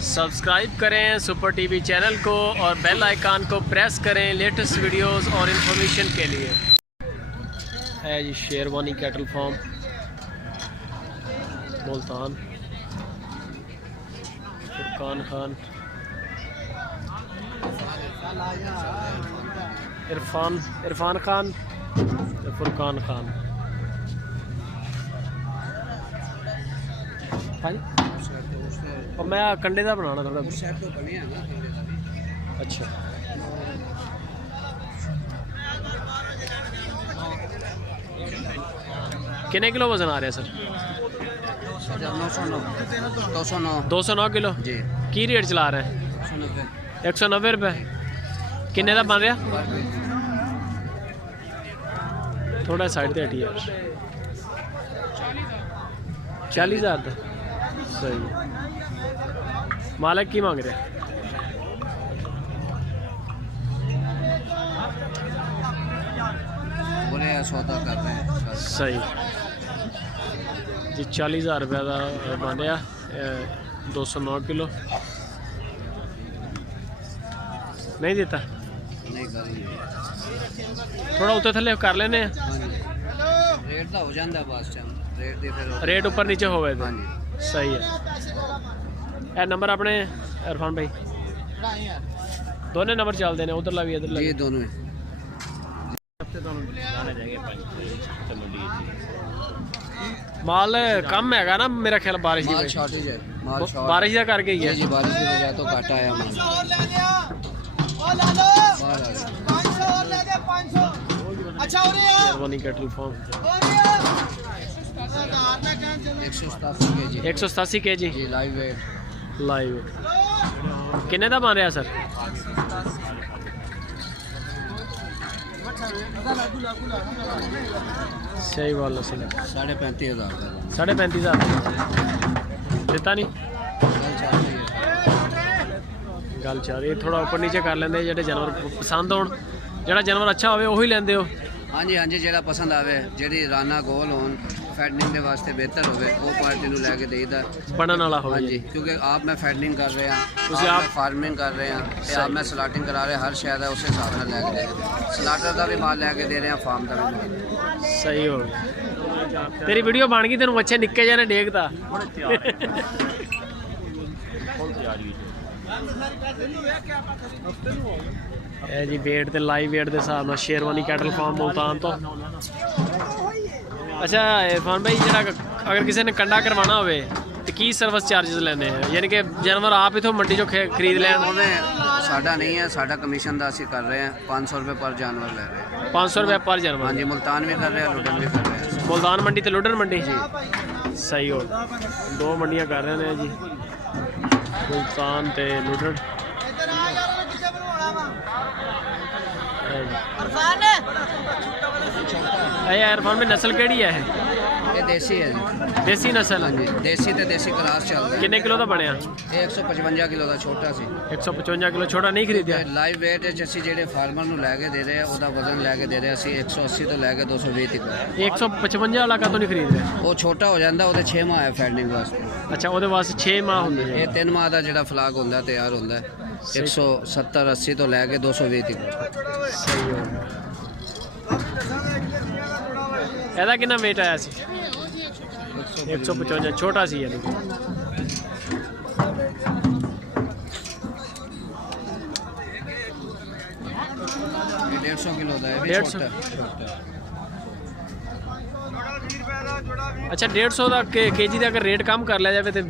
Subscribe करें super TV channel को और बेल आइकन को प्रेस करें लेटेस्ट वीडियोस और इन्फॉर्मेशन के लिए। है जी शेरवानी कैटल फार्म मुल्तान। फुरकान खान, इरफान खान, फुरकान खान। हाँ और मैं कंडे का बनाना थोड़ा। अच्छा कितने किलो वजन आ रहा है सर? 209 किलो जी। की रेट चला रहे हैं? 190 रुपये। किन्ने का बन रहा? थोड़ा साइड से हटी यार। 40,000 का सही। मालिक की मांग रहे? सौदा कर रहे हैं सही जी। 40,000 रुपये का बन रहा 209 किलो। नहीं देता? नहीं थोड़ा उत्ते थले कर लेने। रेट तो हो जाता बस टाइम रेट ऊपर नीचे हो गए थे। सही है। नंबर अपने इरफान भाई दोनों नंबर चलते हैं, उधरला भी इधरला भी दोनों। माल कम है ना मेरा ख्याल, बारिश की शॉर्टेज है। बारिश का करके ही है जी, बारिश की वजह तो घाटा आया माल। शेरवानी कैटल फार्म 187 के जी लाइव वेट। लाइव किन्ने का बन रहा सर? सही बात है। 35,500 35,000 देता नहीं गल चाह रही। थोड़ा ऊपर नीचे कर लेंगे जो जानवर पसंद हो, जो जानवर अच्छा हो वही लेंदे हो। हाँ जी हाँ जी, जो पसंद आवे, जी राना गोल हो फैटनिंग के वास्ते बेहतर हो वो पार्टी को लैके देईदा बनने वाला हो। हाँ जी, क्योंकि आप मैं फैटनिंग कर रहे हैं, आप फार्मिंग कर रहे हैं, आप मैं स्लाटिंग करा रहे हैं, हर शायद है उस हिसाब से लैके दे रहे हैं। स्लाटर का भी माल लैके दे रहे हैं, फार्म का भी माल। सही हो तेरी वीडियो बन गई, तेन बच्चे निक्के जने डेगता है जी। वेट ते लाइव वेट के हिसाब नाल शेरवानी कैटल फार्म मुल्तान तो। अच्छा इरफान भाई, जो अगर किसी ने कंडा करवाना हो तो की सर्विस चार्जेस लेने हैं? यानी कि जानवर आप इतों मंडी चो खरीद लैन? साडा नहीं है, साडा कमीशन का असी कर रहे हैं। 500 रुपये पर जानवर ले रहे हैं। 500 रुपये पर जानवर? हाँ जी, मुल्तान भी कर रहे हैं, लुडन भी कर रहे हैं। मुल्तान मंडी तो लुडन मंडी जी। सही हो, दो मंडियां कर रहे हैं जी, मुल्तान ते लुडन। इरफान में नस्ल केड़ी है? ये देसी है। देसी नस्ल? हाँ जी, देसी ते देसी क्रॉस चल रहा है। कितने किलो का बनया? 155 किलो का छोटा सी। 155 किलो छोटा नहीं खरीदिया? लाइव वेट असी जो फार्मर को लैके दे रहे हैं, उसका वजन लैके दे रहे हैं 180 तो लैके 220 तक। 155 वाला का तो नहीं खरीद रहे? वो छोटा हो जाता, वो 6 माह है फैटनिंग वास्ते। अच्छा, वो वास्ते 6 माह होंगे। ये 3 माह का जो फ्लाक होंगे तैयार होंगे 170-80 तो लैके 220 तक। सही हो। ਇਹਦਾ ਕਿੰਨਾ weight ਆਇਆ ਸੀ? 155 छोटा सी यानी कि। ये 150 किलो का है। 150। अच्छा 150 का केजी का अगर रेट कम कर लिया जाए तो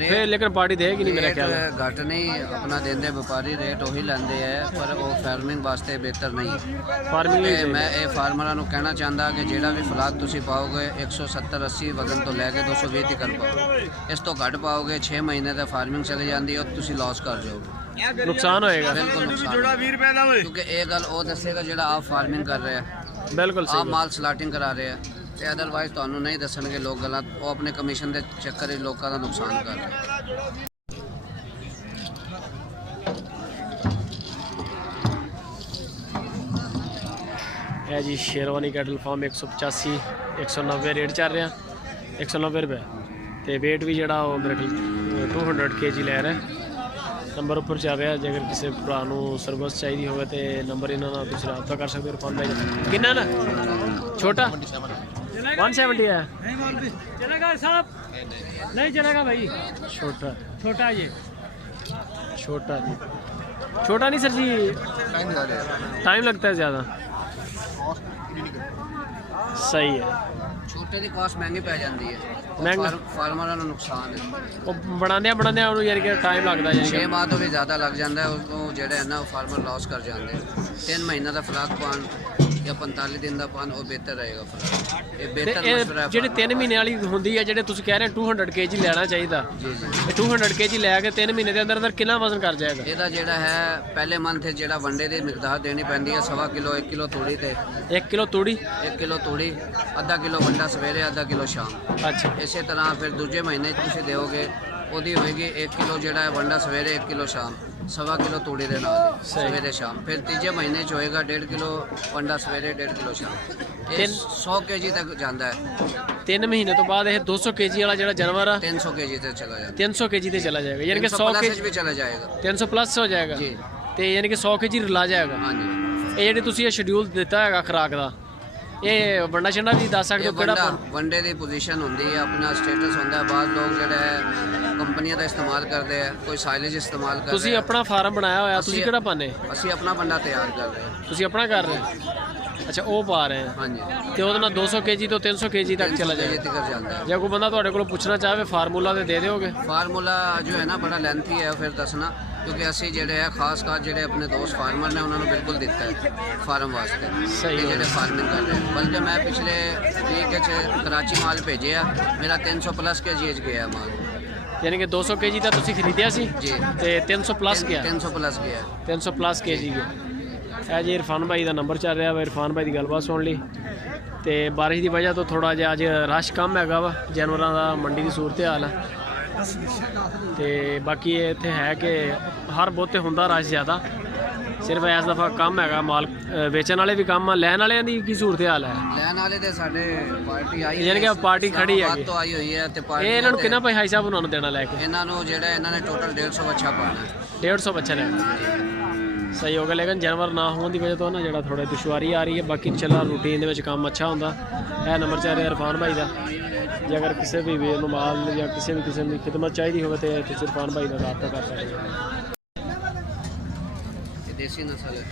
फिर लेकिन पार्टी देगी नहीं मेरा ख्याल। घट नहीं अपना देंगे व्यापारी, रेट वही लेंदे है, पर वो फार्मिंग वास्ते बेहतर नहीं। फार्मिंग मैं ये फार्मर को कहना चाहता कि जोड़ा भी फ्लाक तुम पाओगे 170-80 वजन तो लैके 220 तक कर पाओगे। इस तो घट पाओगे 6 महीने तक फार्मिंग चली जाती है, तुम लॉस कर जाओगे, नुकसान होएगा। बिल्कुल नुकसान, क्योंकि ये गल वो दसेगा जो आप फार्मिंग कर रहे हैं। बिल्कुल आप माल स्लाटिंग करा रहे हैं, तो अदरवाइज तो नहीं दसणगे लोग गलत, वो अपने कमीशन के चक्कर लोगों का नुकसान कर रहे हैं। है जी शेरवानी कैटल फार्म 185 190 रेट चल रहा 190 रुपये। तो वेट भी जोड़ा मेरे ख्याल 200 kg लै रहा है। ਨੰਬਰ ਉੱਪਰ ਚੱਲ ਰਿਹਾ, ਜੇਕਰ ਕਿਸੇ ਭਰਾ ਨੂੰ ਸਰਵਿਸ ਚਾਹੀਦੀ ਹੋਵੇ ਤੇ ਨੰਬਰ ਇਹਨਾਂ ਨਾਲ ਤੁਸੀਂ ਰਾਬਤਾ ਕਰ ਸਕਦੇ ਹੋ ਇਰਫਾਨ ਭਾਈ ਦਾ। ਕਿੰਨਾ ਨਾ ਛੋਟਾ 170 है चलेगा साहब? नहीं चलेगा भाई, छोटा छोटा ये। छोटा जी, छोटा नहीं सर जी, टाइम लगता है ज़्यादा। सही है, ਛੋਟੇ ਦੀ ਕਾਸਟ ਮਹਿੰਗੀ ਪੈ ਜਾਂਦੀ ਹੈ, ਮਹਿੰਗਾ। ਫਾਰਮਰਾਂ ਨੂੰ ਨੁਕਸਾਨ ਹੈ। ਉਹ ਬਣਾਉਂਦਿਆਂ ਉਹਨੂੰ ਯਾਨੀ ਕਿ ਟਾਈਮ ਲੱਗਦਾ ਯਾਨੀ 6 ਕਿ ਮਾਹ ਤੋਂ ਵੀ ਜ਼ਿਆਦਾ ਲੱਗ ਜਾਂਦਾ ਹੈ, ਉਹ ਜਿਹੜੇ ਹੈ ਨਾ ਫਾਰਮਰ ਲਾਸ ਕਰ ਜਾਂਦੇ। 3 ਮਹੀਨਾ ਦਾ ਫਲਾਕ ਪਾਣ ਜਾਂ 45 ਦਿਨ ਦਾ ਪਾਣ ਉਹ ਬਿਹਤਰ ਰਹੇਗਾ ਫਲਾਕ। ਇਹ ਤੇ ਬਿਹਤਰ ਇਹ ਮਸ਼ਵਰਾ ਹੈ। ਜਿਹੜੇ 3 ਮਹੀਨੇ ਵਾਲੀ ਹੁੰਦੀ ਹੈ, ਜਿਹੜੇ ਤੁਸੀਂ ਕਹਿ ਰਹੇ 200 kg ਲੈਣਾ ਚਾਹੀਦਾ, ਜੀ ਜੀ। ਇਹ 200 kg ਲੈ ਕੇ 3 ਮਹੀਨੇ ਦੇ ਅੰਦਰ ਅੰਦਰ ਕਿੰਨਾ ਵਜ਼ਨ ਕਰ ਜਾਏਗਾ? ਇਹਦਾ ਜਿਹੜਾ ਹੈ ਪਹਿਲੇ ਮੰਥ ਜਿਹੜਾ ਵੰਡੇ ਦੀ ਮਿਕਦਾਰ ਦੇਣੀ ਪੈਂਦੀ ਹੈ 1.25 ਕਿਲੋ, 1 ਕਿਲੋ ਤੂੜੀ ਤੇ 1 ਕਿਲੋ ਤੂੜੀ। 1 ਕਿਲੋ ਤੂੜੀ, ਅੱਧਾ ਕਿਲੋ ਵੰਡਾ ਸਵੇਰੇ, ਅੱਧਾ ਕਿਲੋ ਸ਼ਾਮ। ਅੱਛਾ, ਇਸੇ ਤਰ੍ਹਾਂ ਫਿਰ ਦੂਜੇ ਮਹੀਨੇ 'ਚ ਤੁਸੀਂ ਦਿਓਗੇ, ਉਹਦੀ ਹੋਏਗੀ 1 ਕਿਲੋ ਜਿਹੜਾ ਹੈ ਵੰਡਾ ਸਵੇਰੇ, 1 ਕਿਲੋ ਸ਼ਾਮ, 1.25 ਕਿਲੋ ਤੂੜੀ ਦੇ ਨਾਲ ਸਹੀ। ਸਵੇਰੇ ਸ਼ਾਮ। ਫਿਰ ਤੀਜੇ ਮਹੀਨੇ 'ਚ ਹੋਏਗਾ 1.5 ਕਿਲੋ ਵੰਡਾ ਸਵੇਰੇ, 1.5 ਕਿਲੋ ਸ਼ਾਮ। ਇਹ ਤਿੰਨ- 100 kg ਤੱਕ ਜਾਂਦਾ ਹੈ। 3 ਮਹੀਨੇ ਤੋਂ ਬਾਅਦ ਇਹ 200 kg ਵਾਲਾ ਜਿਹੜਾ ਜਾਨਵਰ ਆ 300 kg ਤੇ ਚਲਾ ਜਾਂਦਾ। 300 kg ਤੇ ਚਲਾ ਜਾਏਗਾ, ਯਾਨੀ ਕਿ 100 plus kg ਵੀ ਚਲਾ ਜਾਏਗਾ 300 ਪਲੱਸ ਹੋ ਜਾਏਗਾ ਜੀ। ਤੇ ਯਾਨੀ ਕਿ 100 kg ਰਲਾ ਜਾਏਗਾ। ਹਾਂਜੀ। ਇਹ ਜਿਹੜੇ ਤੁਸੀਂ ਇਹ ਸ਼ਡਿਊਲ ਦਿੱਤਾ ਹੈਗਾ ਖੁਰਾਕ ਦਾ, ਇਹ ਵੰਡਾ ਛੰਡਾ ਵੀ ਦੱਸ ਸਕਦੇ ਇਹ ਹੋ ਕਿਹੜਾ? ਵੰਡੇ ਦੀ ਪੋਜੀਸ਼ਨ ਹੁੰਦੀ ਹੈ, ਆਪਣਾ ਸਟੇਟਸ ਹੁੰਦਾ ਹੈ। ਬਾਅਦ ਲੋਕ ਜਿਹੜੇ ਹੈ ਕੰਪਨੀਆਂ ਦਾ ਇਸਤੇਮਾਲ ਕਰਦੇ ਆ, ਕੋਈ ਸਾਈਲੇਜ ਇਸਤੇਮਾਲ ਕਰਦੇ ਤੁਸੀਂ ਆਪਣਾ ਫਾਰਮ ਬਣਾਇਆ ਹੋਇਆ, ਤੁਸੀਂ ਕਿਹੜਾ ਪਾਣੇ? ਅਸੀਂ ਆਪਣਾ ਵੰਡਾ ਤਿਆਰ ਕਰ ਰਹੇ ਹਾਂ। ਤੁਸੀਂ ਆਪਣਾ ਕਰ ਰਹੇ ਹੋ? ਅੱਛਾ, ਉਹ ਪਾ ਰਹੇ ਆ ਹਾਂਜੀ। ਤੇ ਉਹਦੇ ਨਾਲ 200 kg ਤੋਂ 300 kg ਤੱਕ ਚਲਾ ये ਜਾਏਗਾ। तक ਜਾਂਦਾ है। ਜੇ ਕੋਈ ਬੰਦਾ ਤੁਹਾਡੇ ਕੋਲੋਂ ਪੁੱਛਣਾ ਚਾਹਵੇ ਫਾਰਮੂਲਾ ਤੇ ਦੇ ਦਿਓਗੇ? ਫਾਰਮੂਲਾ ਜੋ ਹੈ ਨਾ ਬੜਾ ਲੈਂਥੀ ਹੈ, ਫਿਰ ਦੱਸਣਾ, ਕਿਉਂਕਿ ਅਸੀਂ ਜਿਹੜੇ ਹੈ ਖਾਸ ਜਿਹੜੇ ਆਪਣੇ ਦੋਸਤ ਫਾਰਮਰ ਨੇ ਉਹਨਾਂ ਨੂੰ ਬਿਲਕੁਲ ਦਿੱਤਾ ਹੈ ਫਾਰਮ ਵਾਸਤੇ। ਸਹੀ ਤੇ ਹੈ। ਜਿਹੜੇ ਫਾਰਮਿੰਗ ਕਰ ਰਹੇ ਹਨ। ਬਲਕਿ ਮੈਂ ਪਿਛਲੇ ਵੀਕ 'ਚ ਕਰਾਚੀ ਮਾਲ ਭੇਜਿਆ, ਮੇਰਾ 300 ਪਲੱਸ kg 'ਚ ਗਿਆ ਮਾਲ। ਯਾਨੀ ਕਿ 200 kg ਦਾ ਤੁਸੀਂ ਖਰੀਦਿਆ ਸੀ ਜੀ। ਤੇ 300 ਪਲੱਸ ਗਿਆ? 300 ਪਲੱਸ ਗਿਆ। 300 ਪਲੱਸ kg ਗਿਆ। ਇਹ ਜੀ ਇਰਫਾਨ ਭਾਈ ਦਾ ਨੰਬਰ ਚੱਲ ਰਿਹਾ ਵਾ, ਇਰਫਾਨ ਭਾਈ ਦੀ ਗੱਲਬਾਤ ਸੁਣ ਲਈ। ਤੇ ਬਾਰਿਸ਼ ਦੀ ਵਜ੍ਹਾ ਤੋਂ ਥੋੜਾ ਜਿਹਾ ਅੱਜ ਰਸ਼ ਕਮ ਹੈਗਾ ਵਾ, ਜਾਨਵਰਾਂ ਦਾ ਮੰਡੀ ਦੀ ਸੂਰਤ ਹਾਲ ਹੈ। ਤੇ ਬਾਕੀ ਇਹ ਇੱਥੇ ਹੈ ਕਿ ਹਰ ਬਹੁਤੇ ਹੁੰਦਾ ਰਸ਼ ਜ਼ਿਆਦਾ, ਸਿਰਫ ਇਸ ਦਫਾ ਕਮ ਹੈਗਾ ਮਾਲ। ਵੇਚਣ ਵਾਲੇ ਵੀ ਕਮ ਆ, ਲੈਣ ਵਾਲਿਆਂ ਦੀ ਕੀ ਸੂਰਤ ਹਾਲ ਹੈ? ਲੈਣ ਵਾਲੇ ਤੇ ਸਾਡੇ ਪਾਰਟੀ ਆਈ ਯਾਨੀ ਕਿ ਪਾਰਟੀ ਖੜੀ ਇਸਲਾਮਾਬਾਦ ਹੈਗੀ। ਤੋਂ ਆਈ ਹੋਈ ਹੈ ਤੇ ਇਹ ਪਾਰਟੀ ਇਹਨਾਂ ਨੂੰ ਕਿੰਨਾ ਭਾਈ ਸਾਹਿਬ ਉਹਨਾਂ ਨੂੰ ਦੇਣਾ ਲੈ ਕੇ? ਇਹਨਾਂ ਨੂੰ ਜਿਹੜਾ ਇਹਨਾਂ ਨੇ ਟੋਟਲ 150 ਬੱਚਾ ਪਾਣਾ ਹੈ। 150 ਬੱਚਾ ਲੈ ਸਹੀ ਹੋ ਗਿਆ, ਲੇਕਿਨ ਜਾਨਵਰ ਨਾ ਹੋਣ ਦੀ ਵਜ੍ਹਾ ਤੋਂ ਨਾ ਜਿਹੜਾ ਥੋੜਾ ਦੁਸ਼ਵਾਰੀ ਆ ਰਹੀ ਹੈ। ਬਾਕੀ ਇਨਸ਼ਾਅੱਲਾ ਰੂਟੀਨ ਦੇ ਵਿੱਚ ਕੰਮ ਅੱਛਾ ਹੁੰਦਾ। ਇਹ ਨੰਬਰ ਚੱਲ ਰਿਹਾ ਇਰਫਾਨ ਭਾਈ ਦਾ, ਜੇ ਅਗਰ ਕਿਸੇ ਵੀ ਵੀਰ ਨੂੰ ਮਾਲ ਜਾਂ ਕਿਸੇ ਵੀ ਕਿਸਮ ਦੀ ਖਿਦਮਤ ਚਾਹੀਦੀ ਹੋਵੇ ਤੇ ਤੁਸੀਂ ਇਰਫਾਨ ਭਾਈ ਨਾਲ ਰਾਬਤਾ ਕਰ ਸਕਦੇ ਹੋ। ਇਹ ਦੇਸੀ ਨਸਲ ਹੈ।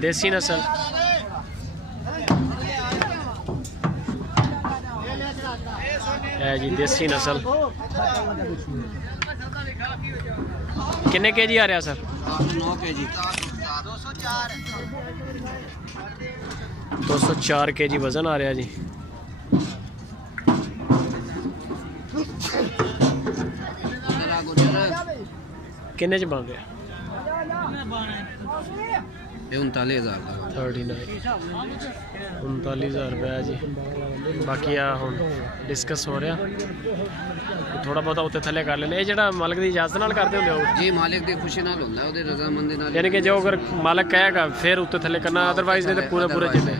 ਦੇਸੀ ਨਸਲ ਹੈ ਜੀ, ਦੇਸੀ ਨਸਲ। ਕਿੰਨੇ kg ਆ ਰਿਹਾ ਸਰ? 9 kg। 204 kg ਵਜ਼ਨ ਆ ਰਿਹਾ ਜੀ। ਜਰਾ ਗੁਜਰ ਕਿੰਨੇ ਚ ਬਣ ਰਿਹਾ? ਇਹ 39000 ਦਾ। 39,000 ਰੁਪਏ ਜੀ। ਬਾਕੀ ਆ ਹੁਣ ਡਿਸਕਸ ਹੋ ਰਿਹਾ, ਥੋੜਾ ਬਹੁਤਾ ਉੱਤੇ ਥੱਲੇ ਕਰ ਲੈਣੇ। ਇਹ ਜਿਹੜਾ ਮਾਲਕ ਦੀ ਇਜਾਜ਼ਤ ਨਾਲ ਕਰਦੇ ਹੁੰਦੇ ਹੋ? ਜੀ, ਮਾਲਿਕ ਦੀ ਖੁਸ਼ੀ ਨਾਲ ਹੁੰਦਾ, ਉਹਦੇ ਰਜ਼ਾਮੰਦੀ ਨਾਲ। ਯਾਨੀ ਕਿ ਜੋ ਅਗਰ ਮਾਲਕ ਕਹੇਗਾ ਫਿਰ ਉੱਤੇ ਥੱਲੇ ਕਰਨਾ, ਅਦਰਵਾਈਜ਼ ਨਹੀਂ ਤੇ ਪੂਰੇ ਜਿੰਨੇ।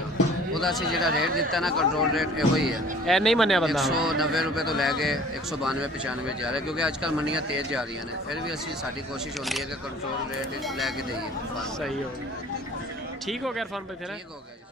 ਉਹਦਾ ਅਸੀਂ ਜਿਹੜਾ ਰੇਟ ਦਿੱਤਾ ਨਾ, ਕੰਟਰੋਲ ਰੇਟ ਇਹੋ ਹੀ ਹੈ। ਇਹ ਨਹੀਂ ਮੰਨਿਆ ਬੰਦਾ? 190 ਰੁਪਏ ਤੋਂ ਲੈ ਕੇ 192 95 ਜਾ ਰਿਹਾ, ਕਿਉਂਕਿ ਅੱਜ ਕੱਲ੍ਹ ਮੰਡੀਆਂ ਤੇਜ਼ ਜਾ ਰਹੀਆਂ ਨੇ। ਫਿਰ ਵੀ ਅਸੀਂ ਸਾਡੀ ਕੋਸ਼ਿਸ਼ ਹੁੰਦੀ ਹੈ ਕਿ ਕੰਟਰੋਲ ਰੇਟ ਲੈ ਕੇ ਦੇਈਏ। ਸਹੀ ਹੋ ਗਿਆ, ਠੀਕ ਹੋ ਗਿਆ ਇਰਫਾਨ ਭਾਈ ਫਿਰ? ਠੀਕ ਹੋ ਗਿਆ ਜੀ।